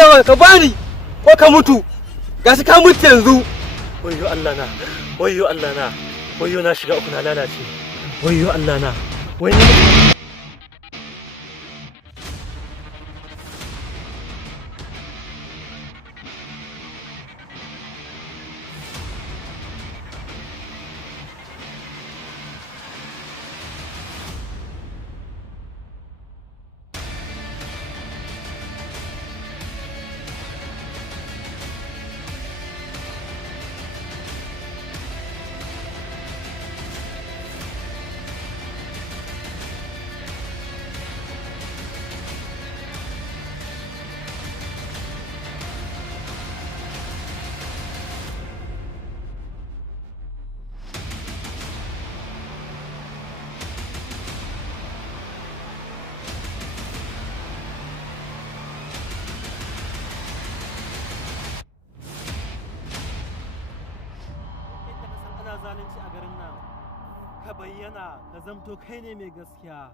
dama ka bani ko ka mutu. Ga su ka mutu yanzu. Wayyo Allah na. Wayyo Allah na. Wayyo na shiga uku na lalace. Wayyo Allah na. Wayyo. Zalunci a garin nan ka bayyana ka zamto kai ne mai gaskiya.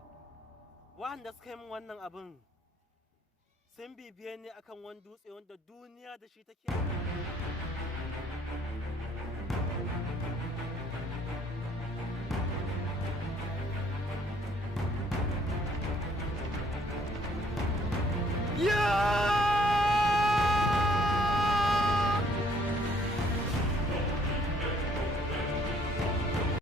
Wanda suka yi min wannan abin sun bibiye ne akan wani dutse wanda duniya da shi take. Yeah!